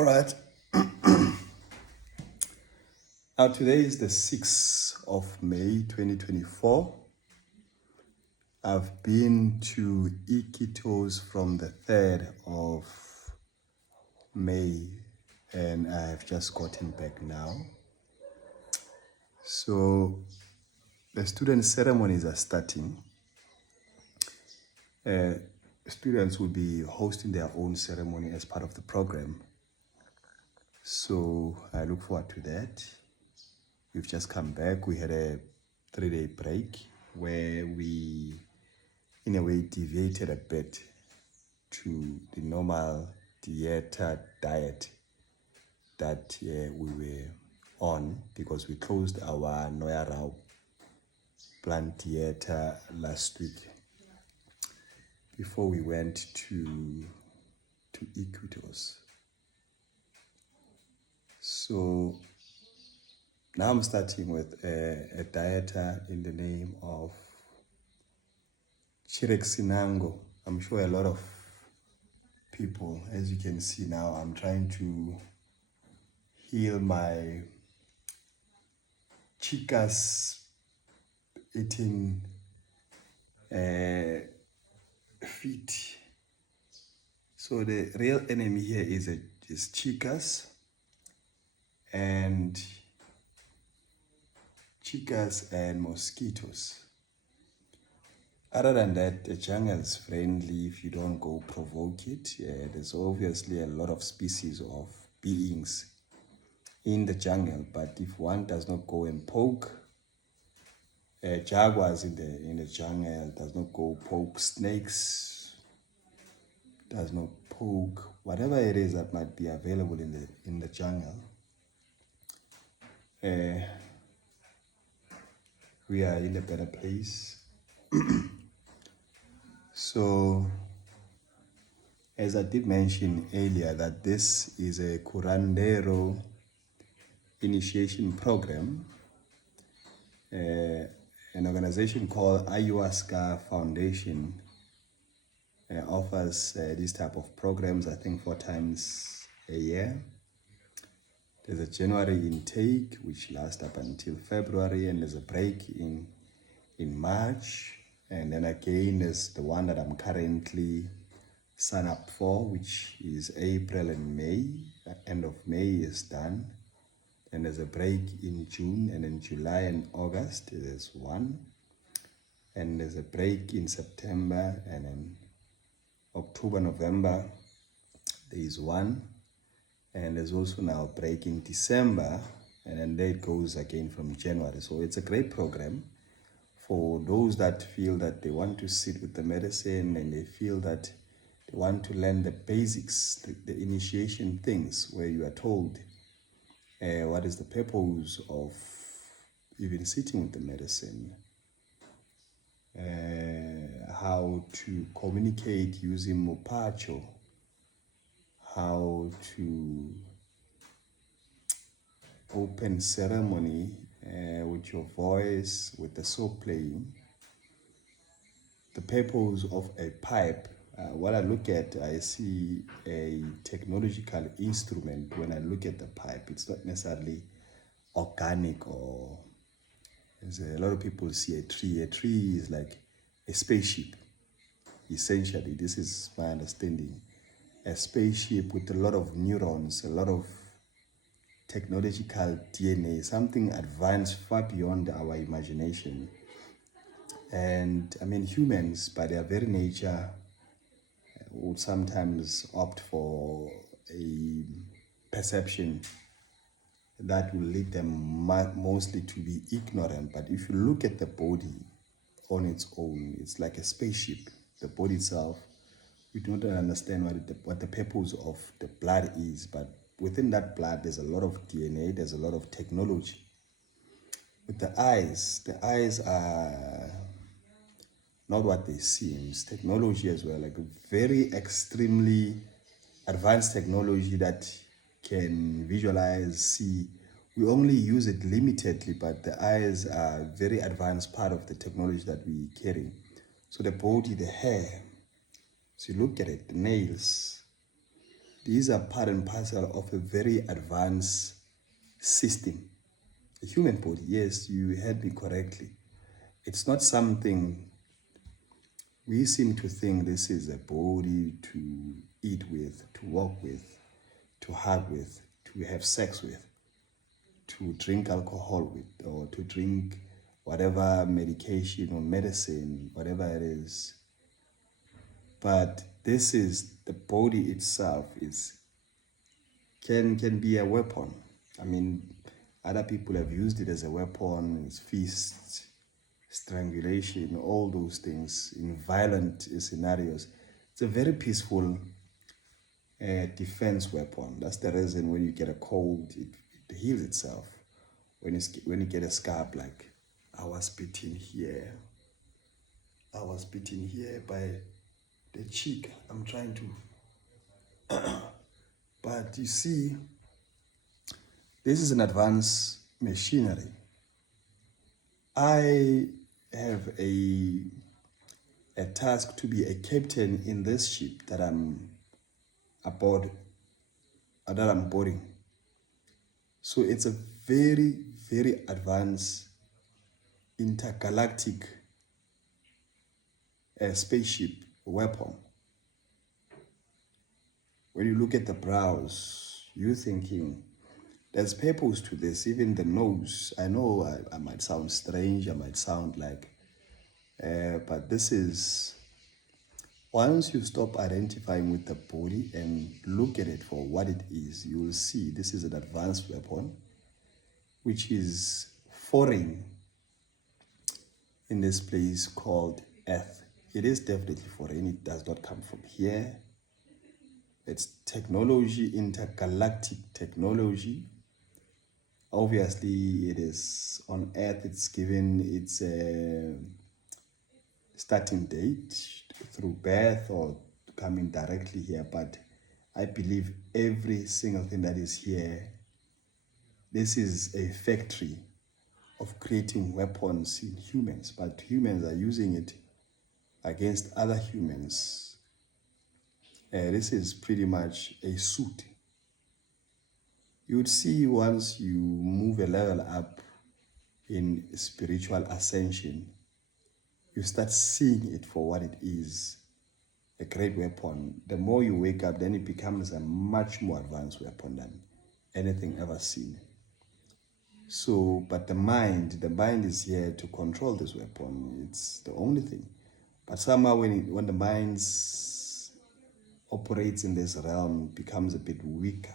All right. Today is the 6th of May 2024. I've been to Iquitos from the 3rd of May and I've just gotten back now. So the student ceremonies are starting. Students will be hosting their own ceremony as part of the program. So I look forward to that. We've just come back. We had a 3-day break where we, in a way, deviated a bit to the normal diet that we were on, because we closed our Noya Rao plant theater last week before we went to Iquitos. So now I'm starting with a dieter in the name of Sinango. I'm sure a lot of people, as you can see now, I'm trying to heal my chicas eating feet. So the real enemy here is chicas and mosquitoes. Other than that, the jungle is friendly if you don't go provoke it. There's obviously a lot of species of beings in the jungle, but if one does not go and poke jaguars in the jungle, does not go poke snakes, does not poke whatever it is that might be available in the jungle, we are in a better place. So, as I did mention earlier, that this is a curandero initiation program. An organization called Ayahuasca Foundation offers this type of programs, I think 4 times a year. There's a January intake, which lasts up until February, and there's a break in March. And then again, there's the one that I'm currently signed up for, which is April and May. End of May is done. And there's a break in June, and in July and August, there's one. And there's a break in September, and in October, November, there is one. And there's also now a break in December, and then there it goes again from January. So it's a great program for those that feel that they want to sit with the medicine and they feel that they want to learn the basics, the initiation things, where you are told what is the purpose of even sitting with the medicine, how to communicate using mupacho, how to open ceremony with your voice, with the soul playing, the purpose of a pipe. What I look at, I see a technological instrument. When I look at the pipe, it's not necessarily organic, or as a lot of people see a tree. A tree is like a spaceship, essentially. This is my understanding. A spaceship with a lot of neurons, a lot of technological DNA, something advanced far beyond our imagination. And I mean, humans, by their very nature, would sometimes opt for a perception that will lead them mostly to be ignorant. But if you look at the body on its own, it's like a spaceship. The body itself, we don't understand what the purpose of the blood is, but within that blood, there's a lot of DNA, there's a lot of technology. With the eyes are not what they seem. Technology as well, like a very extremely advanced technology that can visualize, see. We only use it limitedly, but the eyes are a very advanced part of the technology that we carry. So the body, the hair, so you look at it, the nails, these are part and parcel of a very advanced system. The human body, yes, you heard me correctly. It's not something we seem to think this is a body to eat with, to walk with, to hug with, to have sex with, to drink alcohol with, or to drink whatever medication or medicine, whatever it is. But this is, the body itself can be a weapon. I mean, other people have used it as a weapon, it's feast, strangulation, all those things in violent scenarios. It's a very peaceful defense weapon. That's the reason when you get a cold, it heals itself. When you get a scab, like I was bitten here by the cheek. I'm trying to, but you see, this is an advanced machinery. I have a task to be a captain in this ship that I'm aboard, that I'm boarding. So it's a very, very advanced intergalactic spaceship weapon. When you look at the brows, you're thinking, there's purpose to this, even the nose. I know I might sound strange, I might sound like, but this is, once you stop identifying with the body and look at it for what it is, you will see this is an advanced weapon, which is foreign in this place called Earth. It is definitely foreign, it does not come from here. It's technology, intergalactic technology. Obviously, it is on Earth, it's given its starting date through birth or coming directly here, but I believe every single thing that is here, this is a factory of creating weapons in humans, but humans are using it against other humans. This is pretty much a suit. You would see once you move a level up in spiritual ascension, you start seeing it for what it is, a great weapon. The more you wake up, then it becomes a much more advanced weapon than anything ever seen. So, but the mind is here to control this weapon. It's the only thing. But somehow when the mind operates in this realm, it becomes a bit weaker.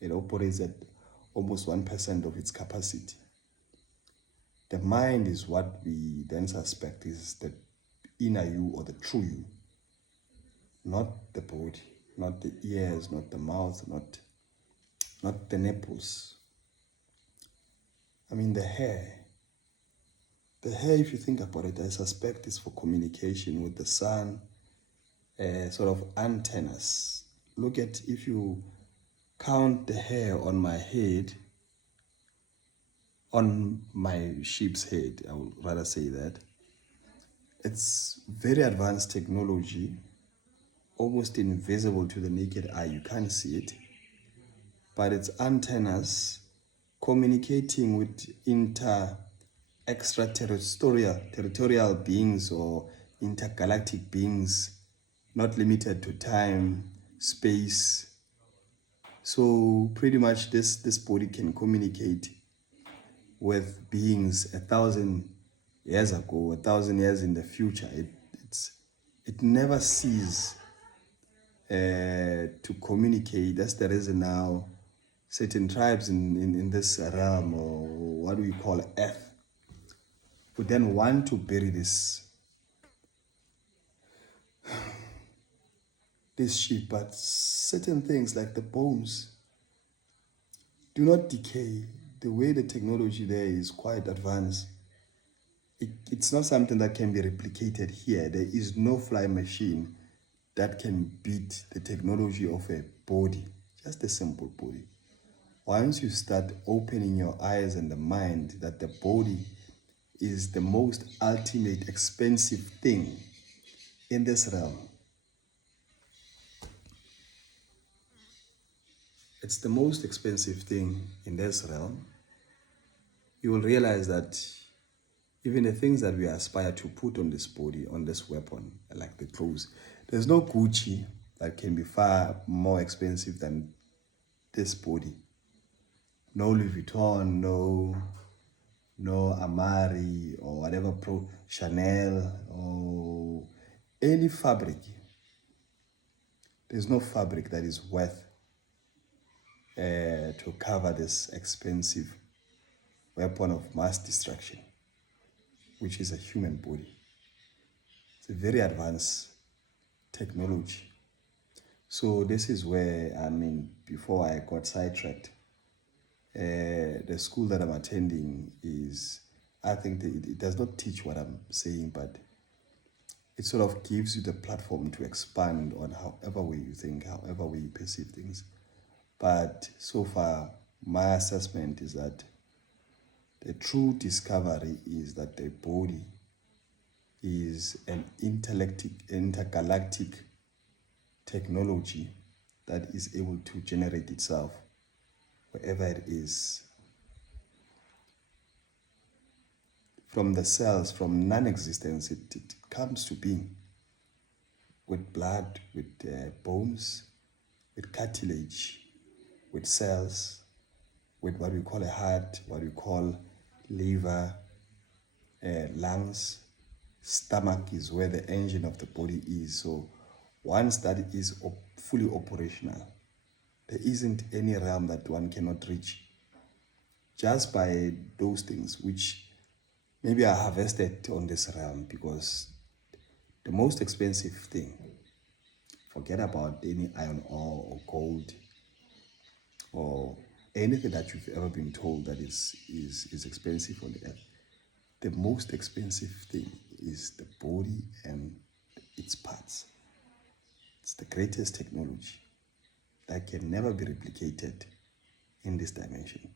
It operates at almost 1% of its capacity. The mind is what we then suspect is the inner you or the true you. Not the body, not the ears, not the mouth, not the nipples. I mean the hair. The hair, if you think about it, I suspect is for communication with the sun, sort of antennas. Look at, if you count the hair on my head, on my sheep's head, I would rather say that. It's very advanced technology, almost invisible to the naked eye. You can't see it, but it's antennas communicating with extraterrestrial beings or intergalactic beings, not limited to time, space. So pretty much this body can communicate with beings 1,000 years ago, 1,000 years in the future. It never ceases to communicate. That's the reason now certain tribes in this realm, or what we call Earth, would then want to bury this sheep, but certain things like the bones do not decay. The way the technology there is quite advanced. It's not something that can be replicated here. There is no fly machine that can beat the technology of a body, just a simple body. Once you start opening your eyes and the mind that the body is the most ultimate expensive thing in this realm, it's the most expensive thing in this realm. You will realize that even the things that we aspire to put on this body, on this weapon, like the clothes, there's no Gucci that can be far more expensive than this body. No Louis Vuitton, no Amari or whatever, Chanel or any fabric. There's no fabric that is worth to cover this expensive weapon of mass destruction, which is a human body. It's a very advanced technology. So this is where, before I got sidetracked, the school that I'm attending is, I think it does not teach what I'm saying, but it sort of gives you the platform to expand on however way you think, however way you perceive things. But so far, my assessment is that the true discovery is that the body is an intergalactic technology that is able to generate itself wherever it is. From the cells, from non-existence, it comes to being with blood, with bones, with cartilage, with cells, with what we call a heart, what we call liver, lungs. Stomach is where the engine of the body is. So once that is fully operational, there isn't any realm that one cannot reach just by those things, which maybe I harvested on this realm, because the most expensive thing, forget about any iron ore or gold or anything that you've ever been told that is expensive on the earth. The most expensive thing is the body and its parts. It's the greatest technology that can never be replicated in this dimension.